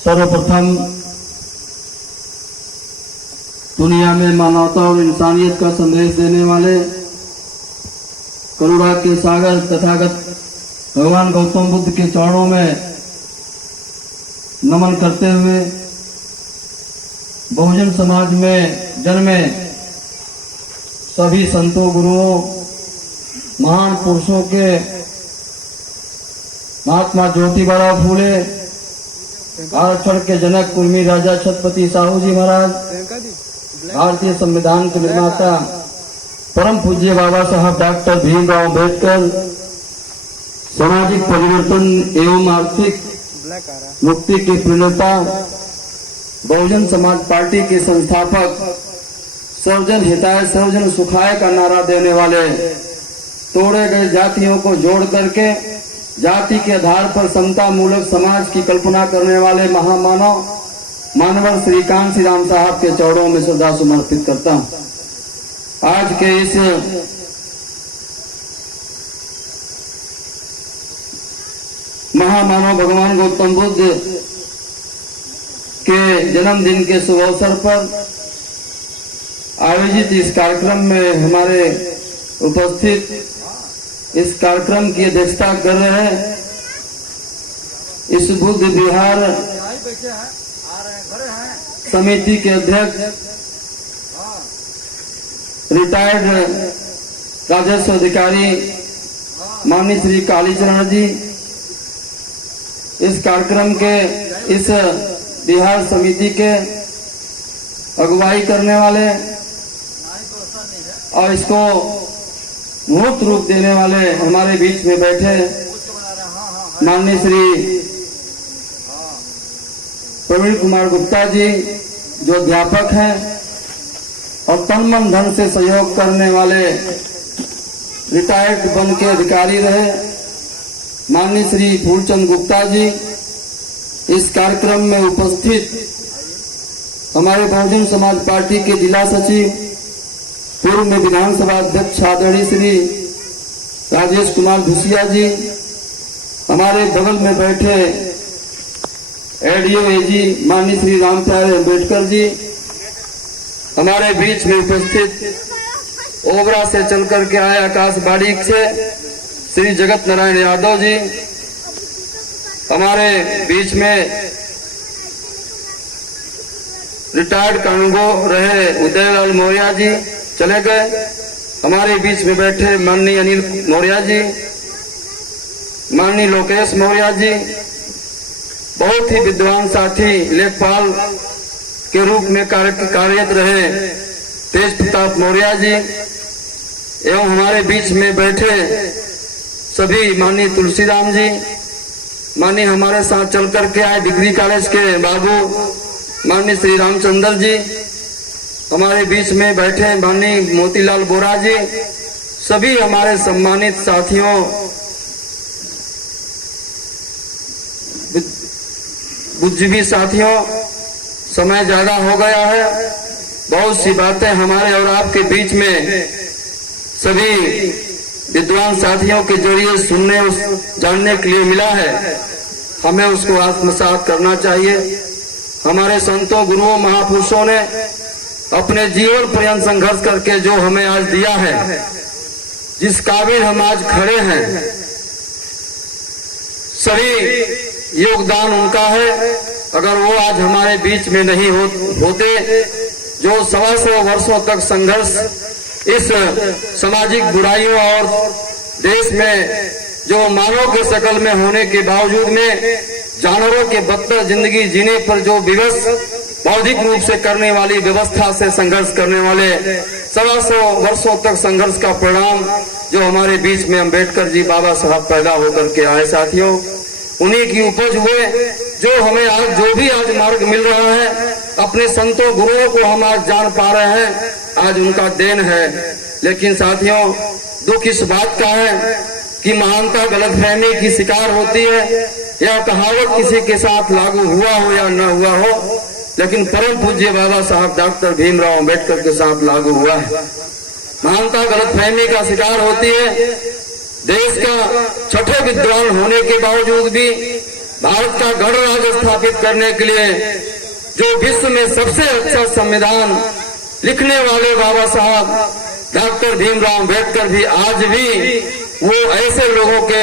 सर्वप्रथम दुनिया में मानवता और इंसानियत का संदेश देने वाले करुणा के सागर तथागत भगवान गौतम बुद्ध के चरणों में नमन करते हुए बहुजन समाज में जन्मे सभी संतों, गुरुओं, महान पुरुषों के महात्मा ज्योतिबा फूले, आरक्षण के जनक कुर्मी राजा छत्रपति साहू जी महाराज, भारतीय संविधान के निर्माता परम पूज्य बाबा साहब डॉक्टर भीमराव अम्बेडकर, सामाजिक परिवर्तन एवं आर्थिक मुक्ति के प्रणेता, बहुजन समाज पार्टी के संस्थापक, सर्वजन हिताय सर्वजन सुखाय का नारा देने वाले, तोड़े गए जातियों को जोड़ करके जाति के आधार पर समता मूलक समाज की कल्पना करने वाले महामानव मानवर श्री कान्शी राम साहब के चरणों में श्रद्धा समर्पित करता हूं। आज के इस महामानव भगवान गौतम बुद्ध के जन्मदिन के शुभ अवसर पर आयोजित इस कार्यक्रम में हमारे उपस्थित इस कार्यक्रम की अध्यक्षता कर रहे हैं इस बुद्ध विहार समिति के अध्यक्ष रिटायर्ड राजस्व अधिकारी माननीय श्री कालीचरण जी, इस कार्यक्रम के इस बिहार समिति के अगुवाई करने वाले और इसको मूर्त रूप देने वाले हमारे बीच में बैठे माननीय श्री प्रवीण कुमार गुप्ता जी, जो अध्यापक हैं और तन मन धन से सहयोग करने वाले रिटायर्ड वन के अधिकारी रहे माननीय श्री फूलचंद गुप्ता जी, इस कार्यक्रम में उपस्थित हमारे बहुजन समाज पार्टी के जिला सचिव, पूर्व में विधानसभा अध्यक्ष आदरणीय श्री राजेश कुमार भूसिया जी, हमारे बगल में बैठे एडीओ एजी माननीय श्री रामप्यारे अम्बेडकर जी, हमारे बीच में उपस्थित ओबरा से चल करके आए आकाशवाणी से श्री जगत नारायण यादव जी, हमारे बीच में रिटायर्ड कानूनगो रहे उदयलाल मौर्य जी चले गए, हमारे बीच में बैठे माननीय अनिल मौर्य जी, माननीय लोकेश मौर्य जी, बहुत ही विद्वान साथी लेखपाल के रूप में कार्यरत रहे तेज प्रताप मौर्य जी, एवं हमारे बीच में बैठे सभी माननीय तुलसीराम जी, माननीय हमारे साथ चल करके आए डिग्री कॉलेज के बाबू माननीय श्री रामचंद्र जी, हमारे बीच में बैठे माननीय मोतीलाल बोरा जी, सभी हमारे सम्मानित साथियों, बुद्धिजीवी साथियों, समय ज्यादा हो गया है, बहुत सी बातें हमारे और आपके बीच में सभी विद्वान साथियों के जरिए सुनने और जानने के लिए मिला है, हमें उसको आत्मसात करना चाहिए। हमारे संतों, गुरुओं, महापुरुषों ने अपने जीवन पर्यंत संघर्ष करके जो हमें आज दिया है, जिस काबिल हम आज खड़े हैं, सभी योगदान उनका है। अगर वो आज हमारे बीच में नहीं होते, जो 125 वर्षों तक संघर्ष इस सामाजिक बुराइयों और देश में जो मानव के शकल में होने के बावजूद में जानवरों के बदतर जिंदगी जीने पर जो विवश बौद्धिक रूप से करने वाली व्यवस्था से संघर्ष करने वाले 125 वर्षों तक संघर्ष का परिणाम जो हमारे बीच में अम्बेडकर जी बाबा साहब पैदा होकर के आए साथियों, उन्हीं की उपज हुए जो हमें आज जो भी आज मार्ग मिल रहा है, अपने संतों गुरुओं को हम आज जान पा रहे हैं, आज उनका देन है। लेकिन साथियों, दुख इस बात का है कि महानता गलतफहमी की शिकार होती है। यह कहावत किसी के साथ लागू हुआ हो या न हुआ हो, लेकिन परम पूज्य बाबा साहब डॉक्टर भीमराव अम्बेडकर के साथ लागू हुआ है। महानता गलतफहमी का शिकार होती है। देश का छठे विद्वान होने के बावजूद भी भारत का गणराज्य स्थापित करने के लिए जो विश्व में सबसे अच्छा संविधान लिखने वाले बाबा साहब डॉक्टर भीमराव अम्बेडकर भी आज भी वो ऐसे लोगों के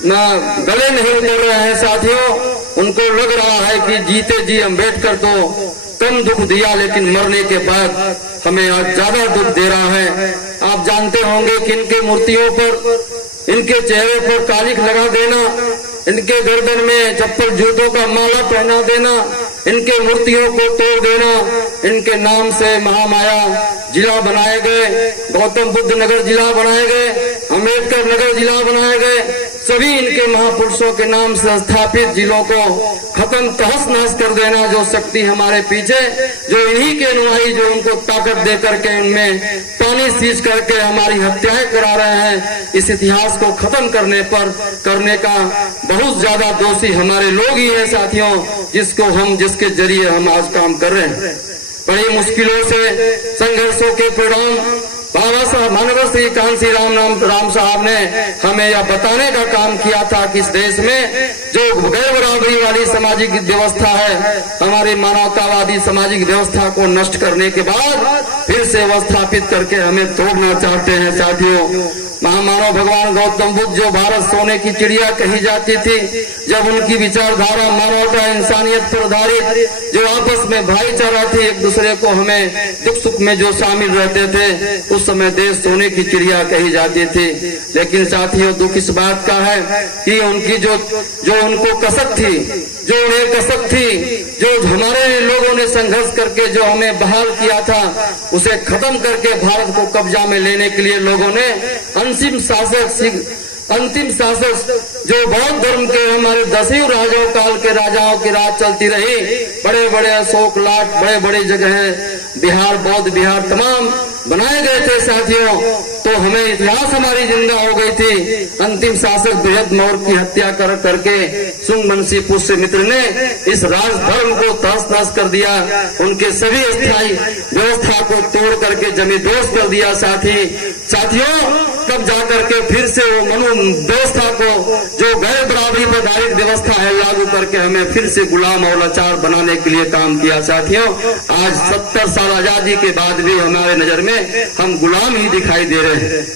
गले नहीं उतर रहे हैं साथियों। उनको लग रहा है कि जीते जी अम्बेडकर तो कम दुख दिया, लेकिन मरने के बाद हमें आज ज्यादा दुख दे रहा है। आप जानते होंगे कि इनके मूर्तियों पर, इनके चेहरे पर कालिख लगा देना, इनके गर्दन में चप्पल जूतों का माला पहना देना, इनके मूर्तियों को तोड़ देना, इनके नाम से महामाया जिला बनाए गए, गौतम बुद्ध नगर जिला बनाए गए, अम्बेडकर नगर जिला बनाए गए, सभी इनके महापुरुषों के नाम से स्थापित जिलों को खत्म तहस नहस कर देना। जो शक्ति हमारे पीछे, जो इन्हीं के अनुयायी जो उनको ताकत दे करके उनमें पानी सींच करके हमारी हत्याएं करा रहे हैं, इस इतिहास को खत्म करने का बहुत ज्यादा दोषी हमारे लोग ही हैं साथियों, जिसके जरिए हम आज काम कर रहे हैं। बड़ी मुश्किलों से संघर्षों के परिणाम बाबा साहब मानव श्री कांसी राम साहब ने हमें यह बताने का काम किया था कि इस देश में जो गैर बराबरी वाली सामाजिक व्यवस्था है, हमारी मानवतावादी सामाजिक व्यवस्था को नष्ट करने के बाद फिर से वो स्थापित करके हमें तोड़ना चाहते हैं साथियों। महामानव भगवान गौतम बुद्ध जो भारत सोने की चिड़िया कही जाती थी, जब उनकी विचारधारा मानवता इंसानियत पर आधारित, जो आपस में भाईचारा थी, एक दूसरे को हमें दुख सुख में जो शामिल रहते थे, उस समय देश सोने की चिड़िया कही जाती थी। लेकिन साथियों दुख इस बात का है कि उनकी जो उनको कसक थी, जो उन्हें कसक थी, जो हमारे लोगों ने संघर्ष करके जो हमें बहाल किया था, उसे खत्म करके भारत को कब्जा में लेने के लिए लोगों ने अंतिम शासक जो बौद्ध धर्म के हमारे 10 राजाओं काल के राजाओं की राज चलती रही, बड़े बड़े अशोक लाट, बड़े बड़े जगह बिहार, बौद्ध बिहार तमाम बनाए गए थे साथियों। तो हमें इतिहास हमारी जिंदा हो गई थी। अंतिम शासक बृहद मौर्य की हत्या करके सुंगवंशी पुष्यमित्र ने इस राज धर्म को तहस नहस कर दिया, उनके सभी स्थायी व्यवस्था को तोड़ करके जमींदोज कर दिया। साथियों कब जाकर के फिर से वो मनु व्यवस्था को जो गैर बराबरी पर आधारित व्यवस्था है लागू करके हमें फिर से गुलाम और लाचार बनाने के लिए काम किया। साथियों आज 70 साल आजादी के बाद भी हमारे नजर में हम गुलाम ही दिखाई दे रहे हैं,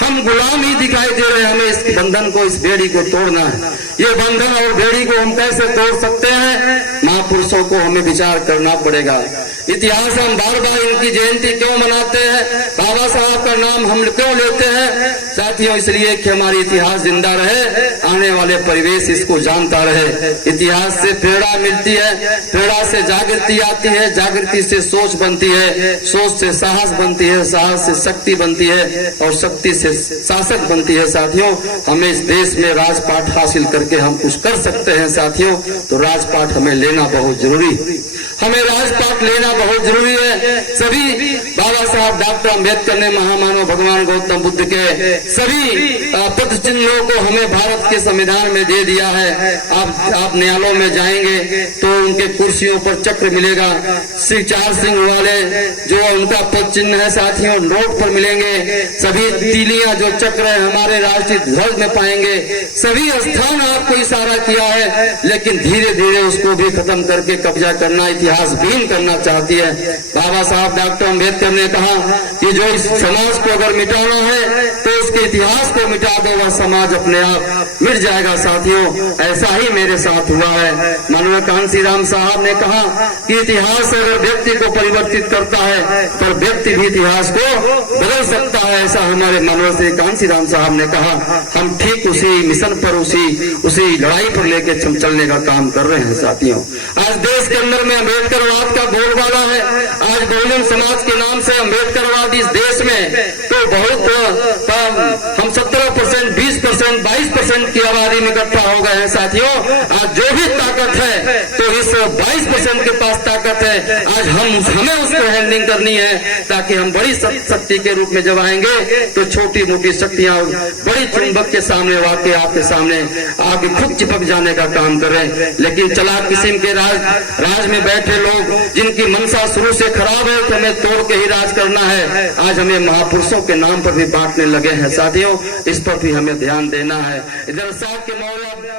हम गुलाम ही दिखाई दे रहे हैं। हमें इस बंधन को, इस बेड़ी को तोड़ना है। ये बंधन और बेड़ी को हम कैसे तोड़ सकते हैं? महापुरुषों को हमें विचार करना पड़ेगा। इतिहास हम बार बार इनकी जयंती क्यों मनाते हैं, बाबा साहब का नाम हम क्यों लेते हैं साथियों? इसलिए कि हमारी इतिहास जिंदा रहे, आने वाले परिवेश इसको जानता रहे। इतिहास से प्रेरणा मिलती है, प्रेरणा से जागृति आती है, जागृति से सोच बनती है, सोच से साहस बनती है, साहस से शक्ति बनती है और शक्ति से शासक बनती है। साथियों हमें इस देश में राजपाट हासिल करके हम कुछ कर सकते हैं साथियों, तो राजपाट हमें लेना बहुत जरूरी, हमें राजपाट लेना बहुत जरूरी है। सभी बाबा साहब डॉक्टर अम्बेडकर ने महामानव भगवान गौतम बुद्ध के सभी पद चिन्हों को हमें भारत के संविधान में दे दिया है। आप न्यायालयों में जाएंगे तो उनके कुर्सियों पर चक्र मिलेगा, श्री 4 सिंह वाले जो उनका पद चिन्ह है साथियों नोट पर मिलेंगे। सभी तीलियां जो चक्र है हमारे राष्ट्रीय ध्वज में पाएंगे। सभी स्थान आपको इशारा किया है, लेकिन धीरे धीरे उसको भी खत्म करके कब्जा करना, इतिहास विहीन करना चाहती है। बाबा साहब डॉक्टर अम्बेडकर ने कहा कि जो इस समाज को अगर मिटाना है तो उसके इतिहास को मिटा दो, वह समाज अपने आप मिट जाएगा। साथियों ऐसा ही मेरे साथ हुआ है। माननीय कांसी राम साहब ने कहा कि इतिहास अगर व्यक्ति को परिवर्तित करता है तो व्यक्ति भी इतिहास को बदल सकता है, ऐसा हमारे माननीय श्री कांसी राम साहब ने कहा। हम ठीक उसी मिशन पर, उसी लड़ाई पर लेके चलने का काम कर रहे हैं। साथियों आज देश के अंदर में अम्बेडकरवाद का बोलबाला है। आज बहुजन समाज के नाम से अम्बेडकरवाद इस देश में तो बहुत हम 17%, 20%, 22% की आबादी में इकट्ठा हो गए हैं। साथियों आज जो भी ताकत है तो इस 22% के पास ताकत है। आज हमें उसको हैंडलिंग करनी है, ताकि हम बड़ी शक्ति के रूप में जब आएंगे तो छोटी मोटी शक्तियां बड़ी चुंबक के सामने वाकई आपके सामने आगे खुद चिपक जाने का काम करें। लेकिन चला किस्म के राज में बैठे लोग जिनकी मनसा शुरू से खराब है कि हमें तोड़ के ही राज करना है, आज हमें महापुरुषों के नाम पर भी बांटने लगे हैं। साथियों इस पर भी हमें ध्यान देना है। इधर साहब के मौला